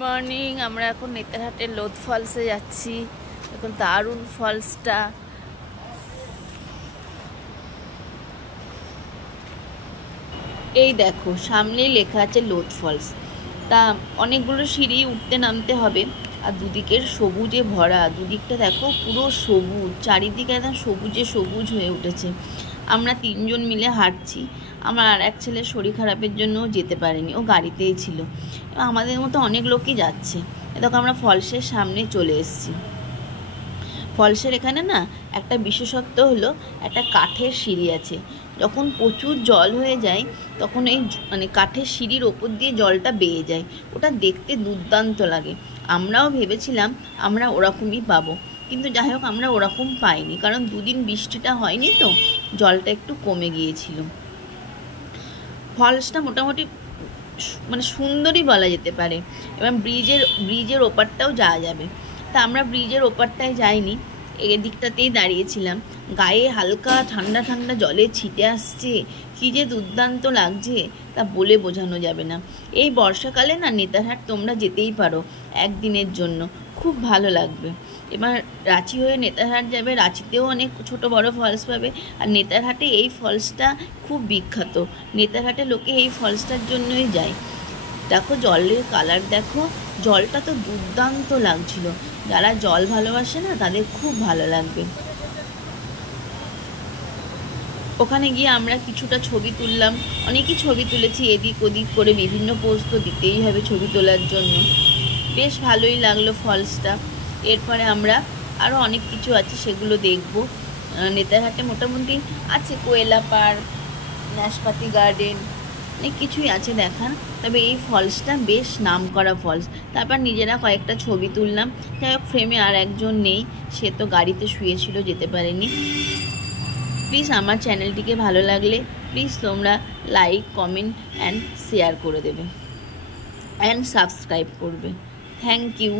Morning. আমরা এখন নেতারহাটের লোধ ফলসে যাচ্ছি। এখন দারুণ ফলসটা। এই দেখো সামনেই লেখা আছে লোধ ফলস। তা অনেকগুলো সিঁড়ি উঠতে নামতে হবে, আর দুদিকের সবুজে ভরা। দুদিকটা দেখো পুরো সবুজ, চারিদিকে একদম সবুজে সবুজ হয়ে উঠেছে। আমরা তিনজন মিলে হাঁটছি। আমার আর এক ছেলের শরীর খারাপের জন্য যেতে পারেনি, ও গাড়িতেই ছিল। আমাদের মতো অনেক লোকই যাচ্ছে। দেখো আমরা ফলসের সামনে চলে এসেছি। ফলসের এখানে না একটা বিশেষত্ব হলো একটা কাঠের সিঁড়ি আছে। যখন প্রচুর জল হয়ে যায় তখন এই কাঠের সিঁড়ির ওপর দিয়ে জলটা বেয়ে যায়। ওটা দেখতে দুর্দান্ত লাগে। আমরাও ভেবেছিলাম আমরা ওরকমই পাবো, কিন্তু যাই হোক আমরা ওরকম পাইনি, কারণ দুদিন বৃষ্টিটা হয়নি তো জলটা একটু কমে গিয়েছিল। ফলসটা মোটামুটি সুন্দরই বলা যেতে পারে। এবং ব্রিজের ওপারটাও যাওয়া যাবে। তা আমরা ব্রিজের ওপারটায় যাইনি, এদিকটাতেই দাঁড়িয়েছিলাম। গায়ে হালকা ঠান্ডা ঠান্ডা জলে ছিটে আসছে, কী যে দুর্দান্ত লাগছে তা বলে বোঝানো যাবে না। এই বর্ষাকালে না নেতারহাট তোমরা যেতেই পারো একদিনের জন্য, খুব ভালো লাগবে। এবার রাঁচি হয়ে নেতারহাট যাবে, রাঁচিতেও অনেক ছোট বড় ফলস পাবে। আর নেতারহাটে এই ফলসটা খুব বিখ্যাত। নেতারহাটে লোকে এই ফলসটার জন্যই যায়। দেখো জলের কালার দেখো, জলটা তো দুর্দান্ত লাগছিল। যারা জল ভালোবাসে না তাদের খুব ভালো লাগবে। ওখানে গিয়ে আমরা কিছুটা ছবি তুললাম, অনেকই ছবি তুলেছি এদিক ওদিক করে, বিভিন্ন পোজ তো দিতেই হবে ছবি তোলার জন্য। বেশ ভালোই লাগলো ফলসটা। এরপরে আমরা আরও অনেক কিছু আছে সেগুলো দেখব। নেতারহাটে মোটামুটি আছে কোয়েলা পার্ক, নাশপাতি গার্ডেন, অনেক কিছুই আছে দেখার। তবে এই ফলসটা বেশ নাম করা ফলস। তারপর নিজেরা কয়েকটা ছবি তুললাম। যাই হোক ফ্রেমে আর একজন নেই, সে তো গাড়িতে শুয়েছিল, যেতে পারেনি। প্লিজ আমার চ্যানেলটিকে ভালো লাগলে প্লিজ তোমরা লাইক, কমেন্ট অ্যান্ড শেয়ার করে দেবে, অ্যান্ড সাবস্ক্রাইব করবে। Thank you.